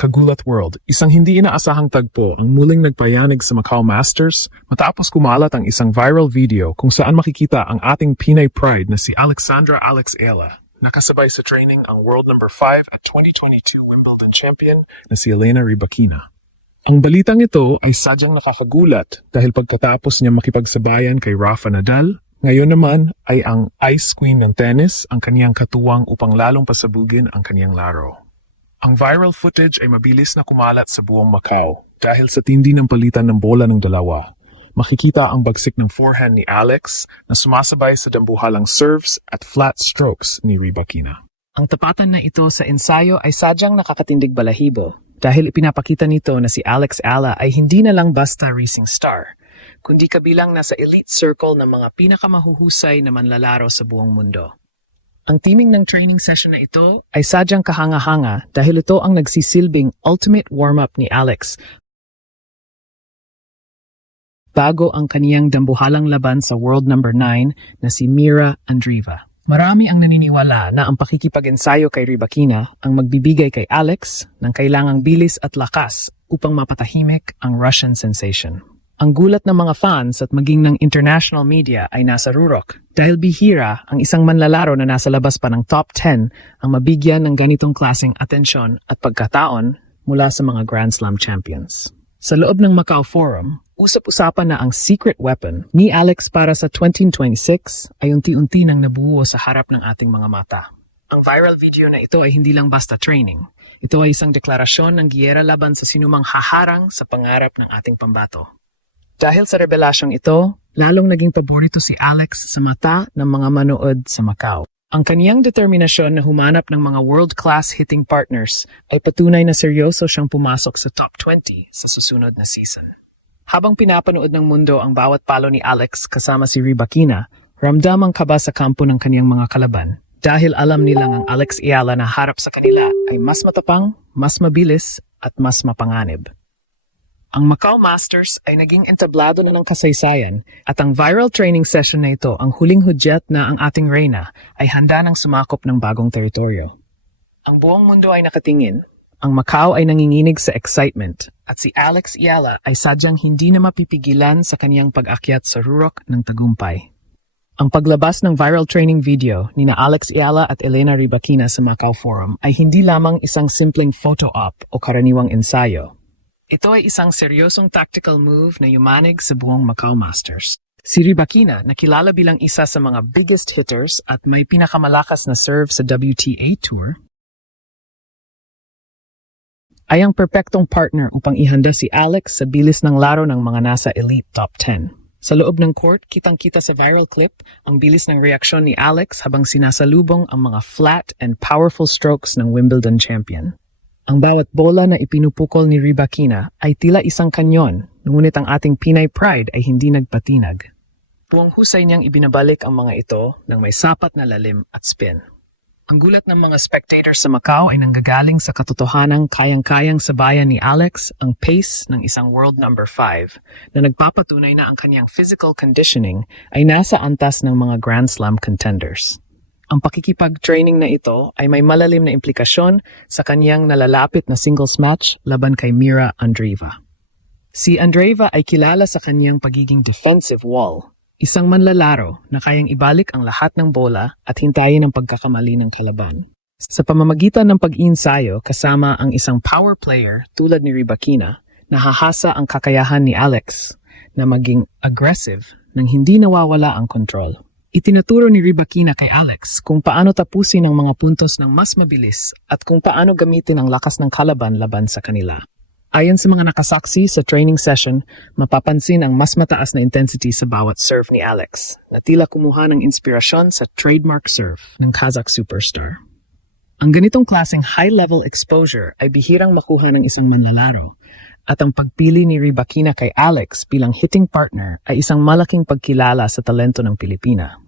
Kagulat World, isang hindi inaasahang tagpo ang muling nagpayanig sa Macau Masters matapos kumalat ang isang viral video kung saan makikita ang ating Pinay Pride na si Alexandra Alex Ayala. Nakasabay sa training ang world number 5 at 2022 Wimbledon champion na si Elena Rybakina. Ang balitang ito ay sadyang nakakagulat dahil pagkatapos niya makipagsabayan kay Rafa Nadal, ngayon naman ay ang Ice Queen ng tennis ang kaniyang katuwang upang lalong pasabugin ang kaniyang laro. Ang viral footage ay mabilis na kumalat sa buong Macau dahil sa tindi ng palitan ng bola ng dalawa. Makikita ang bagsik ng forehand ni Alex na sumasabay sa dambuhalang serves at flat strokes ni Rybakina. Ang tapatan na ito sa ensayo ay sadyang nakakatindig balahibo dahil ipinapakita nito na si Alex Ayala ay hindi na lang basta racing star, kundi kabilang nasa elite circle ng mga pinakamahuhusay na manlalaro sa buong mundo. Ang timing ng training session na ito ay sadyang kahanga-hanga dahil ito ang nagsisilbing ultimate warm-up ni Alex bago ang kaniyang dambuhalang laban sa world number 9 na si Mira Andreeva. Marami ang naniniwala na ang pakikipag-ensayo kay Rybakina ang magbibigay kay Alex ng kailangang bilis at lakas upang mapatahimik ang Russian sensation. Ang gulat ng mga fans at maging ng international media ay nasa rurok dahil bihira ang isang manlalaro na nasa labas pa ng top 10 ang mabigyan ng ganitong klaseng atensyon at pagkataon mula sa mga Grand Slam champions. Sa loob ng Macau Forum, usap-usapan na ang secret weapon ni Alex para sa 2026 ay unti-unti nang nabuo sa harap ng ating mga mata. Ang viral video na ito ay hindi lang basta training. Ito ay isang deklarasyon ng giyera laban sa sinumang haharang sa pangarap ng ating pambato. Dahil sa revelasyong ito, lalong naging paborito si Alex sa mata ng mga manood sa Macau. Ang kaniyang determinasyon na humanap ng mga world-class hitting partners ay patunay na seryoso siyang pumasok sa top 20 sa susunod na season. Habang pinapanood ng mundo ang bawat palo ni Alex kasama si Rybakina, ramdam ang kaba sa kampo ng kaniyang mga kalaban dahil alam nilang ang Alex Ayala na harap sa kanila ay mas matapang, mas mabilis at mas mapanganib. Ang Macau Masters ay naging entablado na ng kasaysayan at ang viral training session na ito ang huling hudyat na ang ating reyna ay handa ng sumakop ng bagong teritoryo. Ang buong mundo ay nakatingin, ang Macau ay nanginginig sa excitement at si Alex Ayala ay sadyang hindi na mapipigilan sa kaniyang pag-akyat sa rurok ng tagumpay. Ang paglabas ng viral training video ni na Alex Ayala at Elena Rybakina sa Macau Forum ay hindi lamang isang simpleng photo op o karaniwang ensayo. Ito ay isang seryosong tactical move na yumanig sa buong Macau Masters. Si Rybakina, na kilala bilang isa sa mga biggest hitters at may pinakamalakas na serve sa WTA Tour, ay ang perpektong partner upang ihanda si Alex sa bilis ng laro ng mga nasa elite top 10. Sa loob ng court, kitang-kita sa viral clip ang bilis ng reaksyon ni Alex habang sinasalubong ang mga flat and powerful strokes ng Wimbledon champion. Ang bawat bola na ipinupukol ni Rybakina ay tila isang kanyon, ngunit ang ating Pinay Pride ay hindi nagpatinag. Buong husay niyang ibinabalik ang mga ito ng may sapat na lalim at spin. Ang gulat ng mga spectators sa Macau ay nanggagaling sa katotohanang kayang-kayang sabayan ni Alex ang pace ng isang world number 5 na nagpapatunay na ang kanyang physical conditioning ay nasa antas ng mga Grand Slam contenders. Ang pakikipag-training na ito ay may malalim na implikasyon sa kaniyang nalalapit na singles match laban kay Mira Andreeva. Si Andreeva ay kilala sa kaniyang pagiging defensive wall, isang manlalaro na kayang ibalik ang lahat ng bola at hintayin ang pagkakamali ng kalaban. Sa pamamagitan ng pag-iinsayo kasama ang isang power player tulad ni Rybakina, nahahasa ang kakayahan ni Alex na maging aggressive nang hindi nawawala ang control. Itinuturo ni Rybakina kay Alex kung paano tapusin ang mga puntos ng mas mabilis at kung paano gamitin ang lakas ng kalaban laban sa kanila. Ayon sa mga nakasaksi sa training session, mapapansin ang mas mataas na intensity sa bawat serve ni Alex na tila kumuha ng inspirasyon sa trademark serve ng Kazakh superstar. Ang ganitong klaseng high-level exposure ay bihirang makuha ng isang manlalaro at ang pagpili ni Rybakina kay Alex bilang hitting partner ay isang malaking pagkilala sa talento ng Pilipina.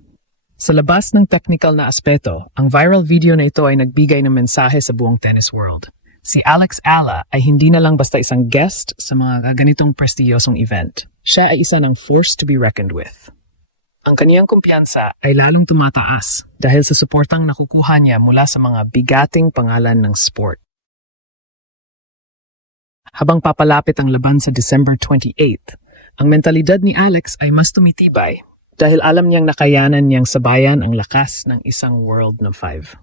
Sa labas ng technical na aspeto, ang viral video na ito ay nagbigay ng mensahe sa buong tennis world. Si Alex Ayala ay hindi na lang basta isang guest sa mga ganitong prestiyosong event. Siya ay isa ng force to be reckoned with. Ang kaniyang kumpiyansa ay lalong tumataas dahil sa suportang nakukuha niya mula sa mga bigating pangalan ng sport. habang papalapit ang laban sa December 28. Ang mentalidad ni Alex ay mas tumitibay dahil alam niyang nakayanan niyang sabayan ang lakas ng isang world na 5.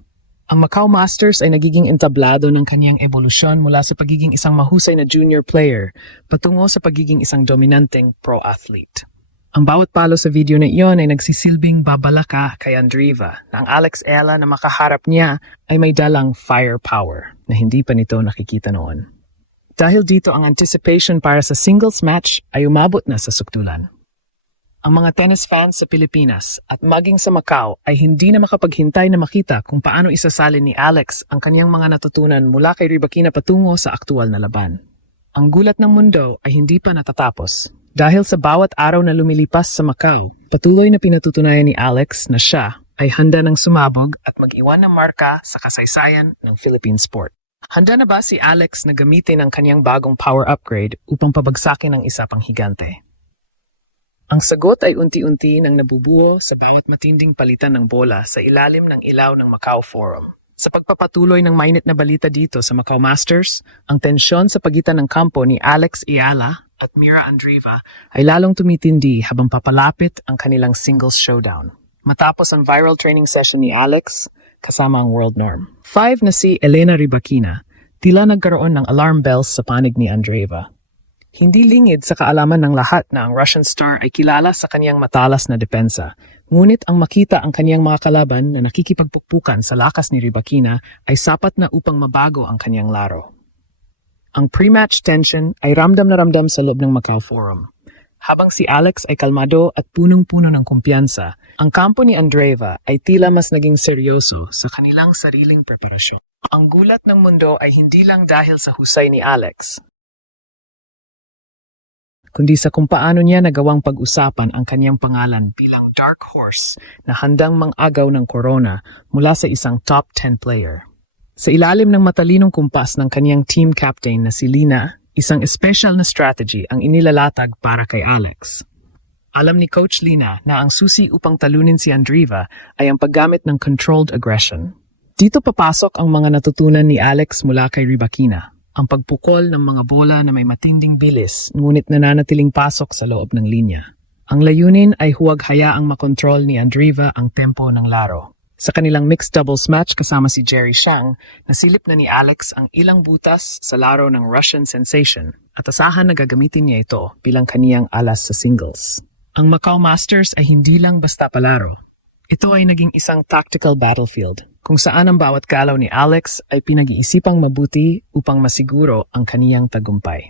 Ang Macau Masters ay nagiging entablado ng kanyang ebolusyon mula sa pagiging isang mahusay na junior player patungo sa pagiging isang dominanteng pro athlete. Ang bawat palo sa video na iyon ay nagsisilbing babalaka kay Andreeva na ang Alex Ella na makaharap niya ay may dalang firepower na hindi pa nito nakikita noon. Dahil dito ang anticipation para sa singles match ay umabot na sa sukdulan. Ang mga tennis fans sa Pilipinas at maging sa Macau ay hindi na makapaghintay na makita kung paano isasalin ni Alex ang kanyang mga natutunan mula kay Rybakina patungo sa aktual na laban. Ang gulat ng mundo ay hindi pa natatapos. Dahil sa bawat araw na lumilipas sa Macau, patuloy na pinatutunayan ni Alex na siya ay handa ng sumabog at mag-iwan ng marka sa kasaysayan ng Philippine sport. Handa na ba si Alex na gamitin ang kanyang bagong power upgrade upang pabagsakin ang isa pang higante? Ang sagot ay unti-unti nang nabubuo sa bawat matinding palitan ng bola sa ilalim ng ilaw ng Macau Forum. Sa pagpapatuloy ng mainit na balita dito sa Macau Masters, ang tensyon sa pagitan ng kampo ni Alex Ayala at Mira Andreeva ay lalong tumitindi habang papalapit ang kanilang singles showdown. Matapos ang viral training session ni Alex, kasama ang world norm 5 na si Elena Rybakina, tila nagkaroon ng alarm bells sa panig ni Andreeva. Hindi lingid sa kaalaman ng lahat na ang Russian star ay kilala sa kanyang matalas na depensa, ngunit ang makita ang kanyang mga kalaban na nakikipagpukpukan sa lakas ni Rybakina ay sapat na upang mabago ang kanyang laro. Ang pre-match tension ay ramdam na ramdam sa loob ng Macau Forum. Habang si Alex ay kalmado at punong-puno ng kumpiyansa, ang kampo ni Andreeva ay tila mas naging seryoso sa kanilang sariling preparasyon. Ang gulat ng mundo ay hindi lang dahil sa husay ni Alex, kundi sa kung paano niya nagawang pag-usapan ang kanyang pangalan bilang dark horse na handang mang-agaw ng corona mula sa isang top 10 player. Sa ilalim ng matalinong kumpas ng kanyang team captain na si Lina, isang espesyal na strategy ang inilalatag para kay Alex. Alam ni Coach Lina na ang susi upang talunin si Andreeva ay ang paggamit ng controlled aggression. Dito papasok ang mga natutunan ni Alex mula kay Rybakina, ang pagpukol ng mga bola na may matinding bilis ngunit nananatiling pasok sa loob ng linya. Ang layunin ay huwag hayaang makontrol ni Andreeva ang tempo ng laro. Sa kanilang mixed doubles match kasama si Jerry Shang, nasilip na ni Alex ang ilang butas sa laro ng Russian sensation at asahan na gagamitin niya ito bilang kaniyang alas sa singles. Ang Macau Masters ay hindi lang basta palaro. Ito ay naging isang tactical battlefield kung saan ang bawat galaw ni Alex ay pinag-iisipang mabuti upang masiguro ang kaniyang tagumpay.